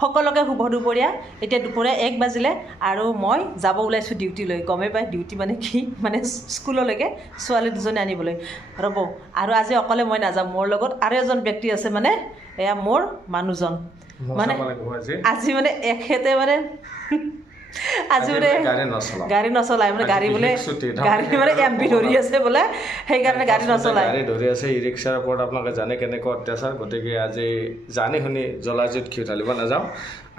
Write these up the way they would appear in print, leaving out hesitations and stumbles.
সকলোকে শুভ দুপৰীয়া এতিয়া দুপৰীয়া 1 বাজিলে আৰু মই যাব ওলাইছোঁ ডিউটিলৈ গমেই পাই ডিউটি মানে কি মানে স্কুললৈকে ছোৱালী দুজনী আনিবলৈ ৰ'ব আৰু আজি অকলে মই নাযাম মোৰ লগত আৰু এজন ব্যক্তি আছে মানে এয়া মোৰ মানুহজন মানে আজি মানে এখেতে মানে আজি মানে গাড়ী নচলাই মানে গাড়ী বোলে গাড়ী মানে এমপি ধৰি আছে বোলে সেইকাৰণে গাড়ী নচলাই গাড়ী ধৰি আছে ই ৰিক্সাৰ ওপৰত আপোনালোকে জানে কেনেকুৱা অত্যাচাৰ গতিকে আজি জানি শুনি জলাজুত ঘিউ ঢালিব নাযাওঁ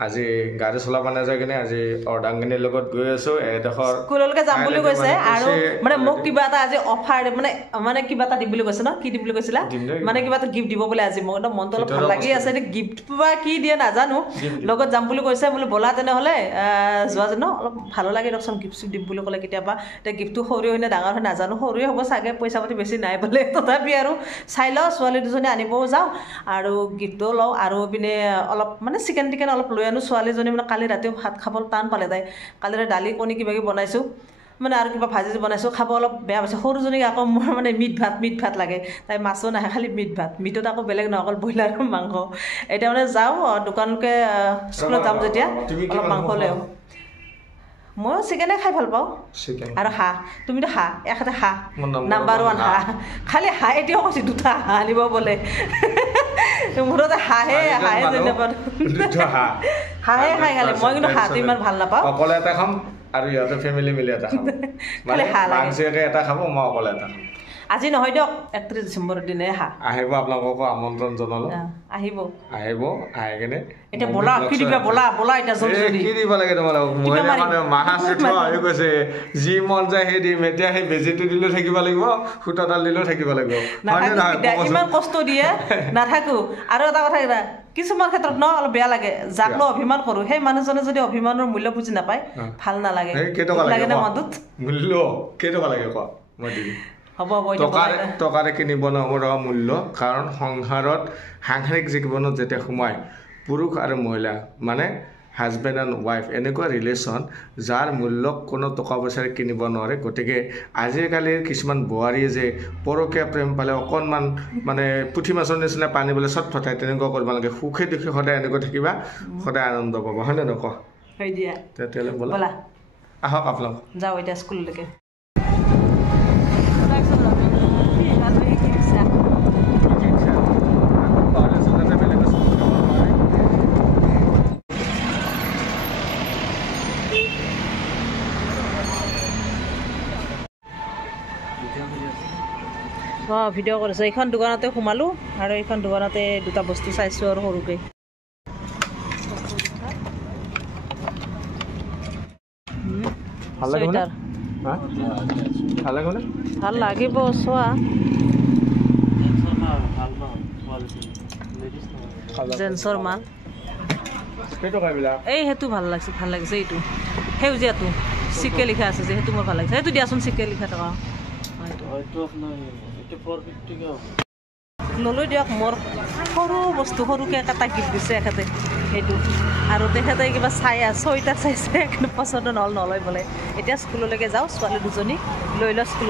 আজি গাড়ী চলাব নাযায় কিনে আজি অৰ্ধাংগিনীৰ লগত গৈ আছোঁ এডোখৰ স্কুললৈকে যাম বুলি কৈছে আৰু মানে মোক কিবা এটা আজি অফাৰ মানে কিবা এটা দিম বুলি কৈছে ন কি দিম বুলি কৈছিলা মানে কিবা এটা গিফ্ট দিব বোলে আজি মোক একদম মনটো অলপ ভাল লাগি আছে গিফ্ট বা কি দিয়ে নাজানো লগত যাম বুলি কৈছে বোলো ব'লা তেনেহ'লে যোৱা যেন অলপ ভালো লাগে দিয়কচোন গিফ্ট দিম বুলি ক'লে কেতিয়াবা এতিয়া গিফ্টটো সৰু হয় নে ডাঙৰ হয় নাজানো সৰুৱে হ'ব চাগে পইচা পাতি বেছি নাই বোলে তথাপি আৰু চাই লওঁ ছোৱালী দুজনী আনিবও যাওঁ আৰু গিফ্টটো লওঁ আৰু পিনে অলপ মানে চিকেন টিকেন অলপ লৈ আনো ছোৱালীজনী মানে কালি ৰাতিও ভাত খাব টান পালে তাই কালি দালি কণী কিবা কিবি বনাইছোঁ মানে আৰু কিবা ভাজি বনাইছোঁ খাব অলপ বেয়া পাইছে সৰুজনীক আকৌ মোৰ মানে মিঠ ভাত লাগে তাই মাছো নাহে খালি মিঠত আকৌ বেলেগ নহয় অকল ব্ৰইলাৰ মাংস এতিয়া মানে যাওঁ দোকানলৈকে স্কুলত যাম যেতিয়া অলপ মাংস লৈ আহোঁ মই চিকেনে খাই ভাল পাওঁ আৰু হাঁহ তুমিতো হাঁহ এখেতে হাঁহ নাম্বাৰ 1 হাঁহ খালি হাঁহ এতিয়াও কৈছে 2টা হাঁহ আনিব বোলে মোৰতে হাঁহে যেনেকুৱা হাঁহে খাই খালি মই কিন্তু হাঁহটো ইমান ভাল নাপাওঁ অকলে এটা খাম আৰু ইহঁতে ফেমিলি মিলি এটা খাম মানে মাংসকে এটা খাব মই অকলে এটা খাম আজি নহয় দিয়ক 31 ডিচেম্বৰৰ দিনে আহিব আপোনালোককো আমন্ত্ৰণ জনালো আহিব আহি কেনে এতিয়া বলা কি দিবা বলা এতিয়া জলদি কি দিব লাগে তোমালোক মই মানে মাহাসুত্ৰ হৈ গৈছে যি মন যায় সেই দিম এতিয়া সেই বেজিটো দিলেও থাকিব লাগিব সুতাডাল দিলেও থাকিব লাগিব ইমান কষ্ট দিয়ে নাথাকো আৰু এটা কথা এটা কিছুমান ক্ষেত্ৰত ন অলপ বেয়া লাগে যাক লৈ অভিমান কৰোঁ সেই মানুহজনে যদি অভিমানৰ মূল্য বুজি নাপায় ভাল নালাগে লাগে না মনটোত মূল্য কেইটকা লাগে কোৱা মই দিম টকাৰে কিনিব নোৱাৰা মূল্য কাৰণ সংসাৰত সাংসাৰিক জীৱনত যেতিয়া সোমায় পুৰুষ আৰু মহিলা মানে হাজবেণ্ড এণ্ড ৱাইফ এনেকুৱা ৰিলেশ্যন যাৰ মূল্য কোনো টকা পইচাৰে কিনিব নোৱাৰে গতিকে আজিকালিৰ কিছুমান বোৱাৰীয়ে যে পৰকীয়া প্ৰেম পালে অকণমান মানে পুঠি মাছৰ নিচিনা পানী বোলে চট ফটাই তেনেকুৱা কৰিব লাগে সুখে দুখে সদায় এনেকৈ থাকিবা সদায় আনন্দ পাবা হয়নে নকওঁ তেতিয়াহ'লে ব'লা আহক আপোনালোক যাওঁ এতিয়া স্কুললৈকে ভিডিঅ' কৰিছোঁ এইখন দোকানতে সোমালোঁ আৰু এইখন দোকানতে 2টা বস্তু চাইছোঁ আৰু সৰুকৈ ভাল লাগিব চোৱা জেন্সৰ মাল এই সেইটো ভাল লাগিছে এইটো সেউজীয়াটো চিকে লিখা আছে যে সেইটো মোৰ ভাল লাগিছে সেইটো দিয়াচোন চিকে লিখা টকা ললৈ দিয়ক মোৰ সৰু বস্তু সৰুকৈ এটা গিফ্ট দিছে এখেতে সেইটো আৰু তেখেতে কিবা ছয়টা চাইছে কিন্তু পচন্দ নহ'ল নলয় বোলে এতিয়া স্কুললৈকে যাওঁ ছোৱালী দুজনী লৈ লওঁ স্কুল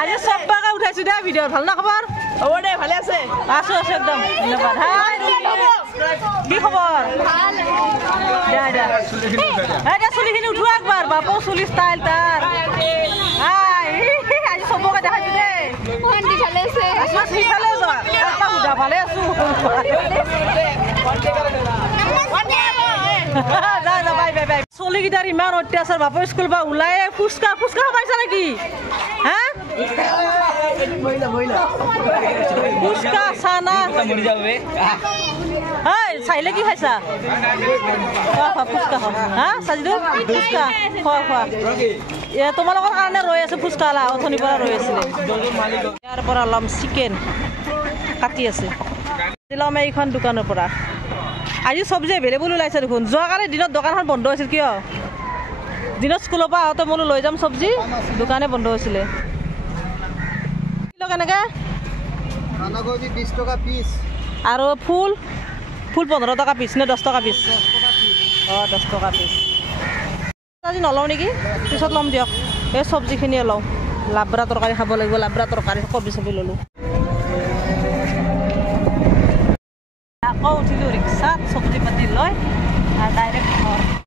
আজি চব বাকে উঠাইছোঁ দে ভিডিঅ' ভাল না খবৰ হ'ব দে ভালে আছে আছোঁ একদম ধন্যবাদ কি খবৰ এতিয়া চুলিখিনি উঠোৱা একবাৰ বাপু চুলি ষ্টাইল তাৰ আজি চবকে দেখাইছোঁ দেই ভালে আছোঁ চলিকেইটাৰ ইমান অত্যাচাৰ বাপৰ স্কুল বা ওলাই ফুচকা খাবাইছা নেকি হা ফুচকা চানা চাইলে কি খাইছা ফুচকা খাওঁ হা চাজিদু ফুচকা খোৱা তোমালোকৰ কাৰণে ৰৈ আছে ফুচকা অথনিৰ পৰা ৰৈ আছিলে ইয়াৰ পৰা ল'ম চিকেন কাটি আছে ল'ম এইখন দোকানৰ পৰা আজি চব্জি এভেইলেবল ওলাইছে দেখোন যোৱাকালি দিনত দোকানখন বন্ধ হৈছিল কিয় দিনত স্কুলৰ পৰা আহোঁতে মই লৈ যাম চব্জি দোকানে বন্ধ হৈছিলে কেনেকৈ 20 টকা পিচ আৰু ফুল 15 টকা পিচ নে 10 টকা পিচ 10 টকা পিচ আজি নলওঁ নেকি পিছত ল'ম দিয়ক এই চব্জিখিনিয়ে লওঁ লাবৰা তৰকাৰী খাব লাগিব লাবৰা তৰকাৰী কবি চবি ল'লোঁ আকৌ উঠিলোঁ ৰিক্সাত চব্জি পাতি লৈ আৰু ডাইৰেক্ট ঘৰ